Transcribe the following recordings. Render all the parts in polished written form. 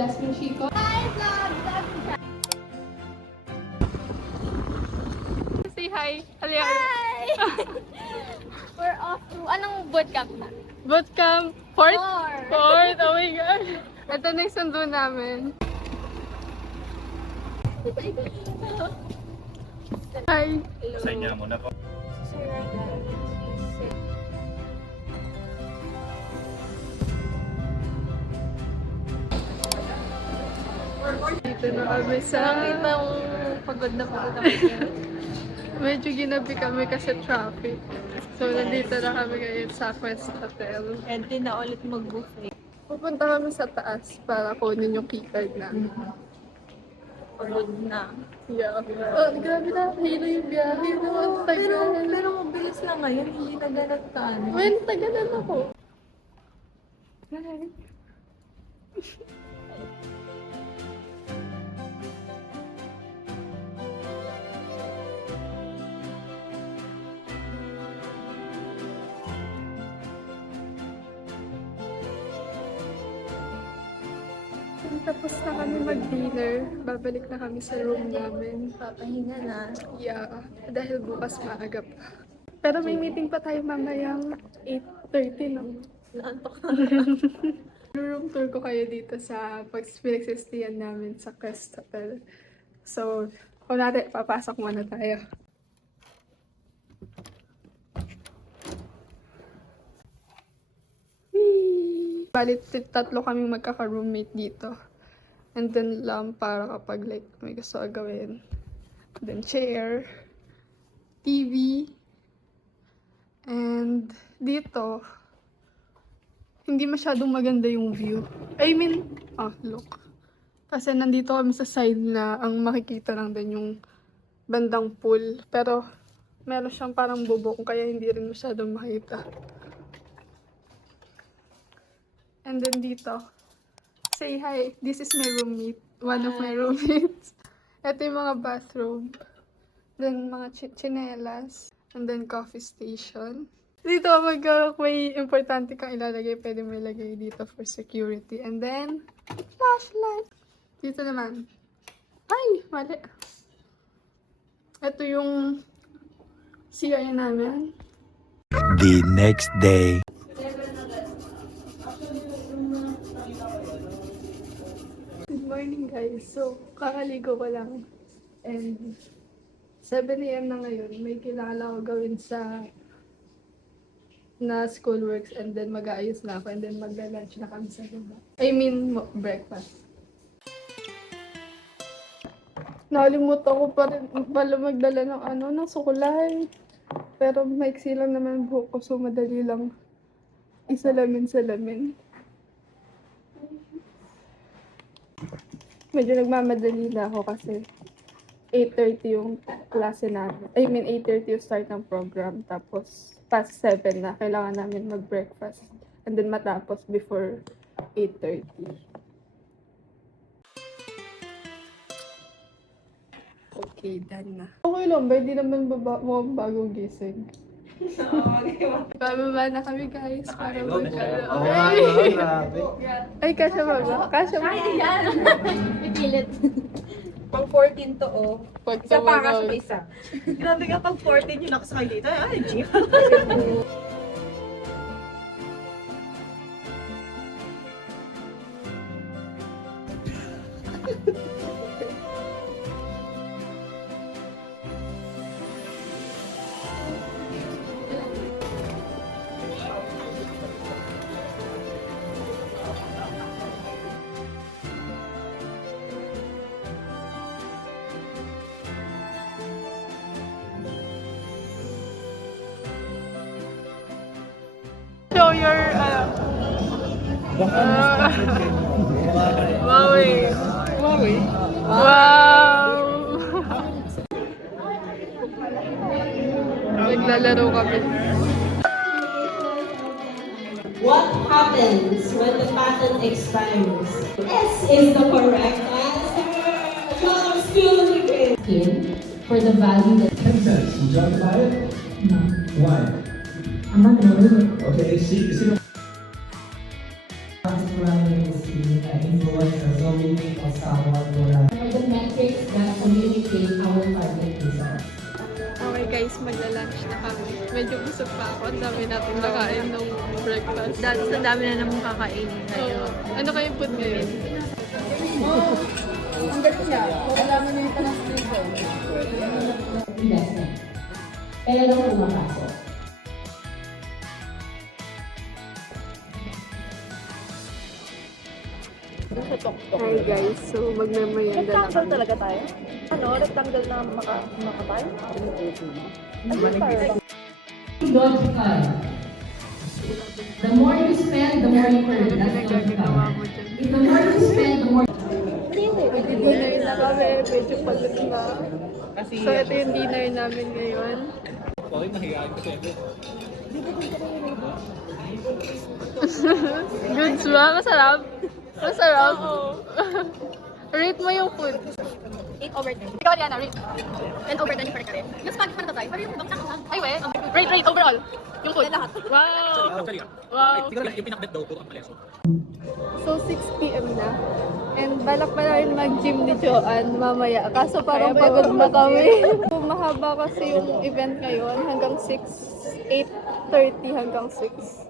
Jasmine Chico. Hi, vlog! Say hi. Hi! We're off to, anong bootcamp na? Bootcamp. Fourth? Four. Fourth. Oh my God. Ito na yung sundo namin. Hi. Sa inyo muna po. Dito na kami sa... Nakita mo, pagod na pagod ako. Medyo ginabi kami kasi traffic. So, nandito na kami ngayon sa Quest Hotel. And din na ulit mag-buffet. Pupunta kami sa taas para kunin yung keycard namin. Pagod na. Yeah. Oh, grabe na. Hilo yung biyahe. Naman, tagal. Pero mabilis lang ngayon, hindi na ganat ka ano. Well, tagalan ako. Tapos na kami mag-dinner. Babalik na kami sa room namin. Papahinga na. Yeah, dahil bukas maaga pa. Pero may meeting pa tayo mamayang 8:30 no? Naantok na. Room tour ko kayo dito sa pinagsistayhan namin sa Quest Hotel. So, kung natin, papasok muna tayo. Whee! Bali, tatlo kaming magkaka-roommate dito. And then lang para kapag like may gusto gawin. Then chair, TV, and dito, hindi masyadong maganda yung view. I mean, look. Kasi nandito kami sa side na ang makikita lang din yung bandang pool. Pero meron siyang parang bubong kaya hindi rin masyadong makita. And then dito, say hi. This is my roommate. One of my roommates. Ito yung mga bathroom. Then mga chinelas. And then coffee station. Dito kapag may importante kang ilalagay, pwede mo ilagay dito for security. And then, flashlight. Dito naman. Ay, mali. Ito yung CR namin. The next day. Good morning guys. So, kakaligo ko lang. And 7 AM na ngayon. May kailangan ako gawin sa schoolworks and then mag-aayos na ako and then magla-lunch na kami sa baba. I mean, breakfast. Nakalimutan ko pa rin pala magdala ng sukulay. Pero maiksi lang naman buhok ko so madali lang isalamin-salamin. Medyo nagmamadali na ako kasi 8:30 yung klase namin. I mean, 8:30 yung start ng program. Tapos, past 7 na. Kailangan namin mag-breakfast. And then matapos before 8:30. Okay, done na. Okay lang ba? Hindi naman bagong gising. Bababa na kami guys para Ay, kasya ba ba? Kasya ba? Ay, yan! Ipilit. Pang 14 to, oh. Pag Isa pa tumawag. kasi isa. Grabe ka, pag 14 yung nakasakay dito. Ay, jeep. Show your, Wowie. Wowie? Wow! Naglalaro kami. What happens when the patent expires? S is the correct answer. Shout skin for the value that 10 cents. Would you like to buy it? no. Why? I'm not gonna do it. Okay, see. Influencers so someone who are the metrics that communicate our target results. Okay guys, magla-lunch na kami. Medyo busog pa ako. Ang dami natin nakain ng breakfast. Dati sa dami na namang kakainin So, ngayon. ano kayong food ngayon? Investment. Pero pumapasok. Hi guys, so magmemeryenda na Rectangle kami. talaga tayo? Ano? Rectangle na makapal? Logical. The more you spend, the more you earn. That's Nagagawa logical. mo dyan. If the more you spend, the more Dinner na kami, medyo pagod na. So ito yung dinner namin ngayon. Goods ba? Masarap? Masarap? Rate mo yung food. 8 over 10. Ikaw, Ariana, rate. 10 over 10 yung kare-kare. Yung spaghetti pa na tayo. Pero yung bagsak lang. Ay, we. Rate overall. Yung food. Lahat. Wow! Wow! Yung pinakbet daw, puro ang paleso. So, 6 p.m. na. And balak pa namin mag-gym ni Joanne mamaya. Kaso parang pagod na kami. Mahaba kasi yung event ngayon hanggang 6, 8:30 hanggang 6.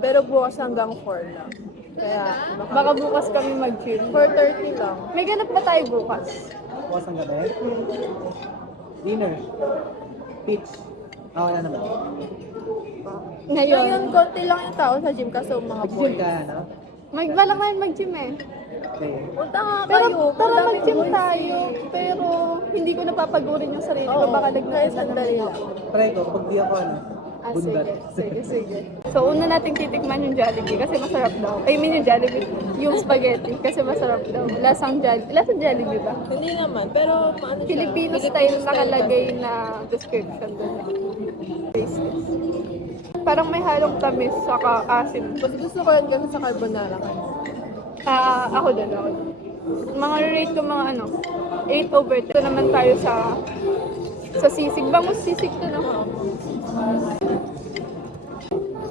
Pero bukas hanggang 4 lang. Kaya, Baka bukas kami mag-gym. 4:30 lang. May ganap ba tayo bukas? bukas ang gabi. Dinner. Peach. Wala naman. Ngayon. Ngayon, konti lang yung tao sa gym kasi mga Gym boys. ka, no? Balak namin mag-gym eh. Okay. Punta nga Pero kayo. tara Madaming mag-gym boys. tayo. Pero hindi ko napapagurin yung sarili ko. Oo. Baka Kaya nagkaya sandali lang. Try ko, kapag di ako, bundat. Sige. So, una nating titikman yung Jollibee kasi masarap daw. I mean yung Jollibee, yung spaghetti kasi masarap daw. Lasang Jollibee ba? Hindi naman, pero paano siya? Filipino style nakalagay na description doon. Taste test. Parang may halong tamis saka asin. Mas gusto ko yun kasi sa carbonara kasi. Ako doon. Mga rate ko mga 8 over 10. Ito naman tayo sa sisig. Bangus sisig to na.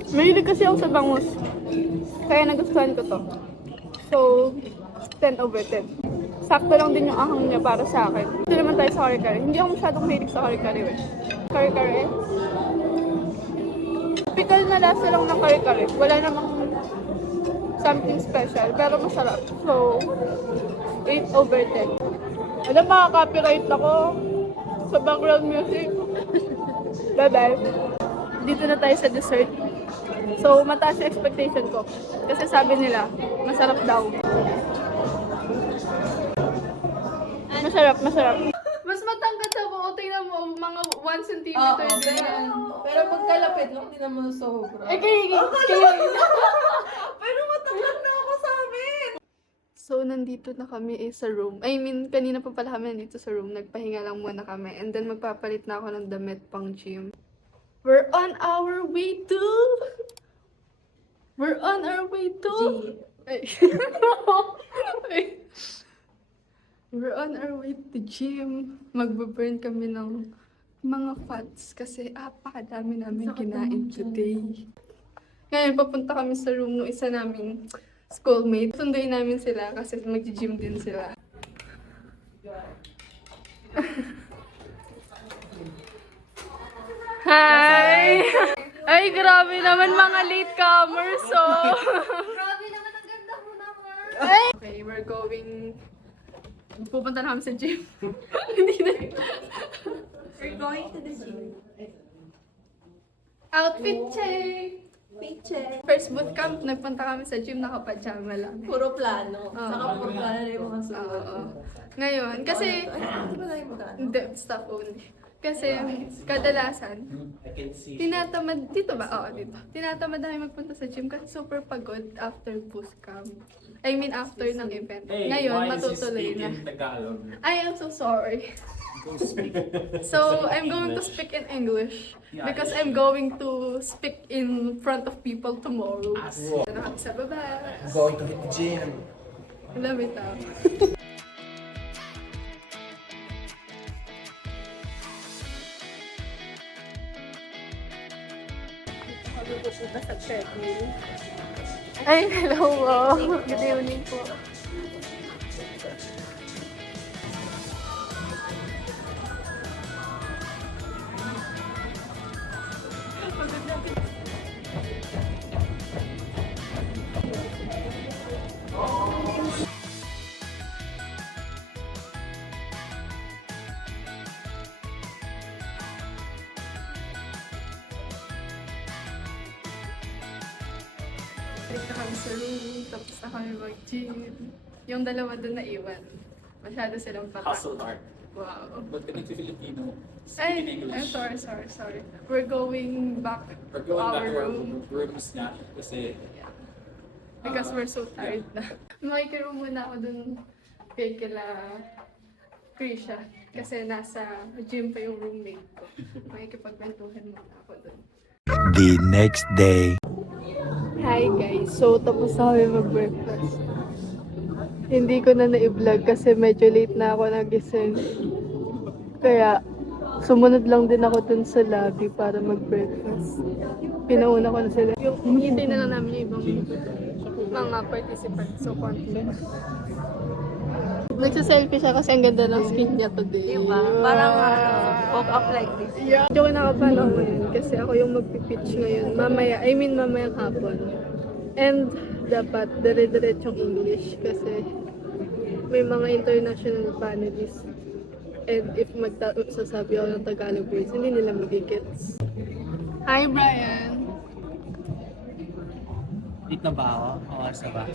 Mahilig kasi ako sa bangus. Kaya nagustuhan ko to. So, 10 over 10. Sakto lang din yung ahang niya para sa akin. Ito naman tayo sa kare-kare. Hindi ako masyadong mahilig sa kare-kare. Kare-kare. Typical na lasa lang ng kare-kare. Wala namang something special. Pero masarap. So, 8 over 10. Alam, makaka-copyright ako sa background music. Bye-bye. Dito na tayo sa dessert. So, mataas yung expectation ko. Kasi sabi nila, masarap daw. Masarap. Mas matangkad ako. O, tingnan mo, mga 1 cm din. Pero pagkalapit lang, hindi naman sobra. Eh, kayo. Pero matangkad na ako sa amin! So, nandito na kami sa room. I mean, kanina pa pala kami nandito sa room. Nagpahinga lang muna kami. And then, magpapalit na ako ng damit pang gym. We're on our way to... Ay. Ay. We're on our way to gym. Magbaburn kami ng mga fats kasi apakadami namin kinain today. Ngayon, papunta kami sa room ng isa naming schoolmate. Sunduin namin sila kasi mag-gym din sila. Hi! Ay, grabe naman mga latecomers, oh! Grabe naman, ang ganda mo naman! Okay, we're going... Pupunta na kami sa gym. Hindi na. We're going to the gym. Outfit check! Picture. First bootcamp, nagpunta kami sa gym, naka-pajama lang. Puro plano. Oo. Saka puro plano na yung mga suot. Oo. Ngayon, kasi... Di ba tayo magkano? Hindi, stuff only. Kasi kadalasan, tinatamad, dito ba? Oo, dito. Tinatamad namin magpunta sa gym kasi super pagod after bootcamp. I mean, after ng event. Ngayon, matutuloy na. I am so sorry. So, I'm going to speak in English because I'm going to speak in front of people tomorrow. Nakakita sa baba. Going to hit the gym. Love it ah. Kami pupunta sa treadmill. Ay, hello po. Good evening po. Balik na kami sa room, tapos na kami mag-gym. Yung dalawa doon na iwan. Masyado silang bata. Hustle art. Wow. Ba't ka nag-Filipino? Ay, Speaking I'm English. sorry. We're going back We're to going our back to our room. rooms na. Kasi Because we're so tired na. Makikiroom muna ako dun kay kila Krisha. Kasi nasa gym pa yung roommate ko. Makikipagkwentuhan muna ako dun. The next day. Hi guys! So, tapos na kami mag-breakfast. Hindi ko na na-vlog kasi medyo late na ako nagising. Kaya, sumunod lang din ako dun sa lobby para mag-breakfast. Pinauna ko na sila. Hintay na lang namin yung ibang mga participants. So, konti. Nagsa-selfie siya kasi ang ganda ng skin niya today. Diba? Parang woke up like this. Yeah. Medyo kinakabahan ako ngayon kasi ako yung magpipitch ngayon. Mamayang hapon. And dapat dire-diretsong English kasi may mga international panelists. And if magsasabi ako ng Tagalog words, hindi nila magigets. Hi, Brian! Late na ba ako? Oras na ba?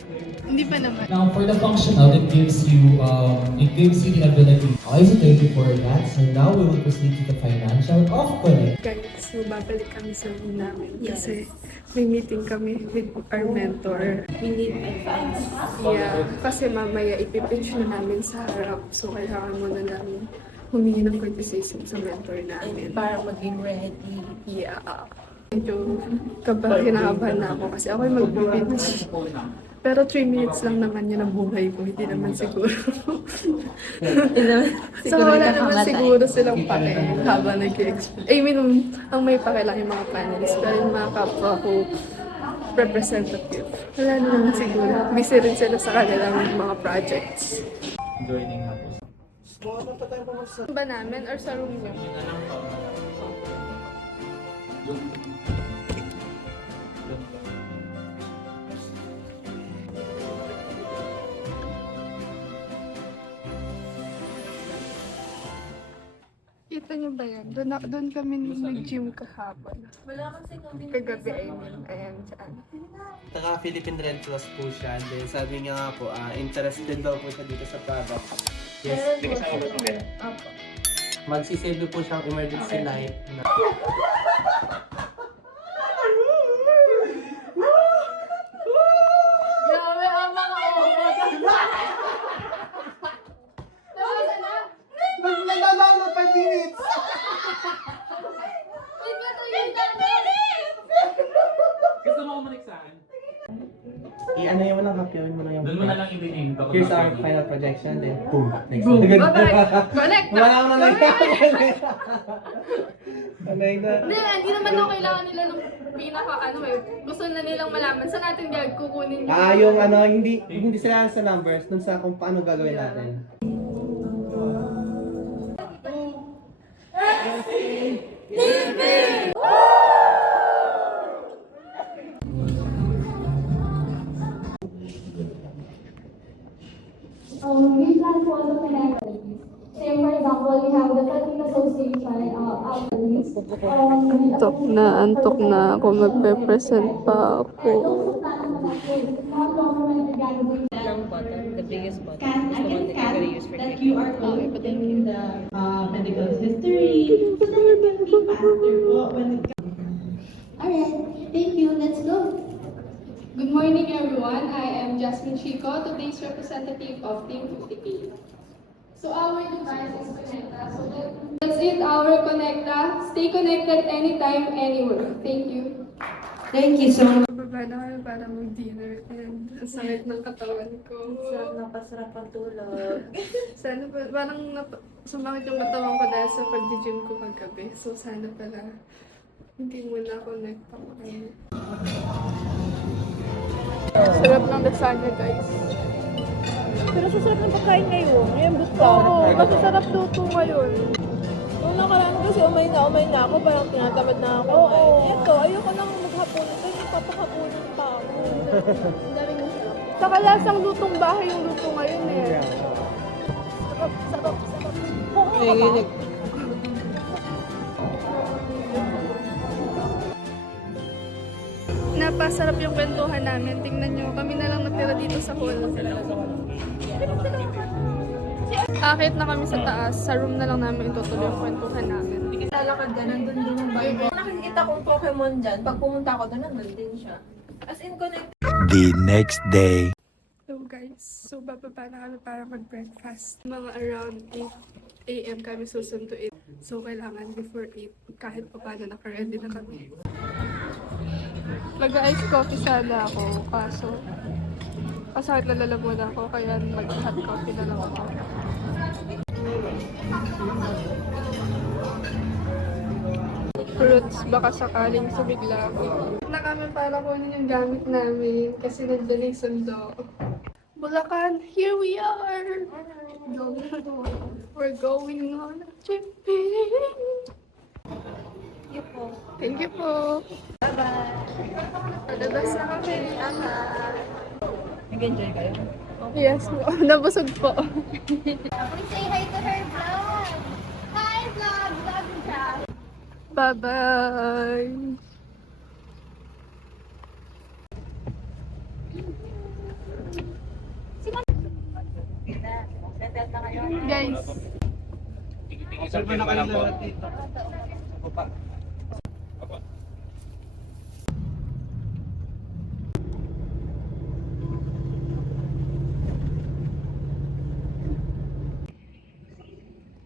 Hindi pa naman. Now, for the functional, it gives you the ability. Okay, so thank you for that. So now we will proceed to the financial of Connect. Guys, so babalik kami sa room namin kasi may meeting kami with our mentor. We need advice. Yeah, kasi mamaya ipipitch na namin sa harap. So kailangan muna namin humingi ng criticism sa mentor namin. Para maging ready. Yeah. Medyo kinakabahan na ako kasi ako yung mag-pitch. Pero 3 minutes lang naman yun ang buhay ko. Hindi naman siguro. So wala naman siguro silang pake habang nag-explain. I mean, ang may pake lang yung mga panelists. Pero yung mga kapwa ko representative, wala naman siguro. Busy rin sila sa kanilang mga projects. joining na po. Ba namin or sa room niyo? Kita niyo ba yan? Doon kami nag-gym kahapon. Wala kasi kami. Kagabi, I mean. Ayan, saan? Taka Philippine Red Cross po siya. And then sabi niya nga po, interested daw po siya dito sa product. Yes. Apo. Magsisave po siyang emergency light. Grabe ang mga Naglalalo 5 minutes! Gusto mo kumanik sa akin? I-ano yun mo lang, kapyawin mo lang yung... Doon mo na lang i-name. Here's our final projection, then boom. Next. Boom. Bye-bye. Connect na! Wala ko na lang. Anay na. Hindi naman daw kailangan nila ng pinaka gusto na nilang malaman. Saan natin kukunin yung... Yung hindi sila sa numbers, dun sa kung paano gagawin natin. We plan to also connect. Say for example, we have the Philippine Association Antok na ako. Magpe-present pa ako. Ng button, the biggest button. Is the one that you're gonna use for that clicking. you are coding in the medical history so that it can be faster when it Alright, thank you. Let's go. Good morning, everyone. I am Jasmine Chico, today's representative of Team 50P. So our device is Connecta. So that's it, our Connecta. Stay connected anytime, anywhere. Thank you. Thank you so much. Bababa na kami para mag-dinner and ang sakit ng katawan ko. Napasarap ang tulog. Sana pa, sumakit yung katawan ko dahil sa pag-gym ko kagabi. So sana pala hindi muna ako nagpapakain. Sarap ng lasagna, guys. Pero sasarap ng pagkain ngayon. Ngayon gusto. Oo, masasarap luto ngayon. Nung nakaraan kasi umay na ako. Parang tinatamad na ako. Ito, ayoko na Ang daming masarap. Saka lasang lutong bahay yung luto ngayon eh. Sarap, sarap, sarap. Napasarap yung kwentuhan namin. Tingnan nyo, kami na lang natira dito sa hall. Akit na kami sa taas. Sa room na lang namin itutuloy yung kwentuhan namin. Lalakad ka, nandun din ang bago. Nakikita kong Pokemon dyan. Pag pumunta ako doon, nandun siya. As in, connect. The next day. So guys, so bababa na kami para mag-breakfast. Mga around 8 a.m. kami susunduin. So kailangan before 8, kahit pa paano naka-ready na kami. Mag-ice coffee sana ako, kaso kahit nalalabon ako, kaya mag-hot coffee na lang ako. Fruits, baka sakaling sumigla ako. Na kami para kunin yung gamit namin kasi nandiyan yung sundo. Bulacan, here we are! We're going on a trip. Thank you po. Bye-bye. Palabas na kami. Nag-enjoy kayo? Yes po. Nabusog po. Please say hi to her vlog. Hi vlog, vlog siya. Bye-bye. Guys,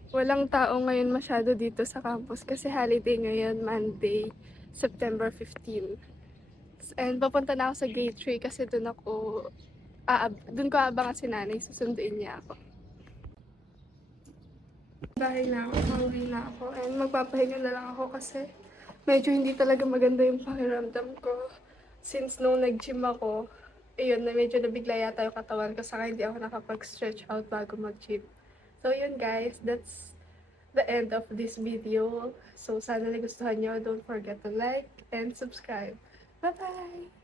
walang tao ngayon masyado dito sa campus kasi holiday ngayon, Monday, September 15. And papunta na ako sa grade 3 kasi doon ko abangan si nanay, susunduin niya ako. Bahay na ako, pauwi na ako, and magpapahinga na lang ako kasi medyo hindi talaga maganda yung pakiramdam ko. Since nung nag-gym ako, ayun, na medyo nabigla yata yung katawan ko, saka hindi ako nakapag-stretch out bago mag-gym. So yun guys, that's the end of this video. So sana nagustuhan nyo. Don't forget to like and subscribe. Bye-bye!